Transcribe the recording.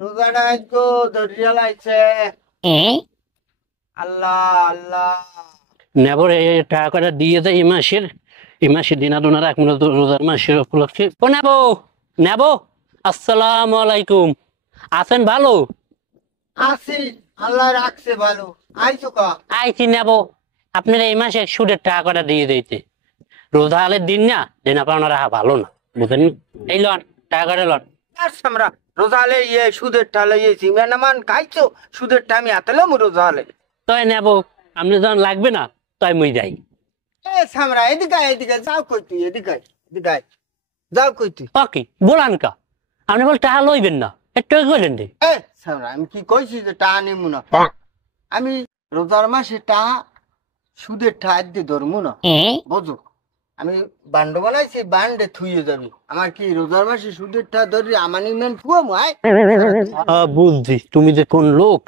রোজাটা আজকে ধরিয়া লাইছে। আল্লাহ আল্লাহ। নেবর টাকা করে দিয়ে দেয় এই মাসের দিনা দোনা রাখ রোজার মাসের উপলক্ষে। ও নেবো নেবো, আসসালামু আলাইকুম। আছেন ভালো? আছি, আল্লাহ রাখছে ভালো। আইছো কা? আইছি নেবো, আপনার এই মাসে সুদের টাকা করে দিয়ে দিতে। রোজা আলের দিন না, দিন আপনারা ভালো না, বুঝেন? এই লন টাকা করে লন। আমরা রোজালে সুদের ঠালে মেহমান খাইছো সুদের টাইমে আতলাম রোজালে। তাই নেবো, আপনি যখন লাগবে না তাই মুই যাই। সামরা এদিকে এদিকে যাও কই তুই, এদিকে এদিকে যাও কই তুই। ওকে বলান কা, আপনি বল টাকা লইবেন না, একটু কইলেন দে। সামরা আমি কি কইছি যে টাকা নিমু না? আমি রোজার মাসে টাকা সুদের ঠায় দিয়ে ধরমু না, বুঝো? আমি বান্ড বানাইছি, বান্ডে থুইয়ে যাবি। আমার কি রোজার মাসে সুদের টা ধরি আমার নিমেন ফুয়ামু? বুঝছি তুমি যে কোন লোক,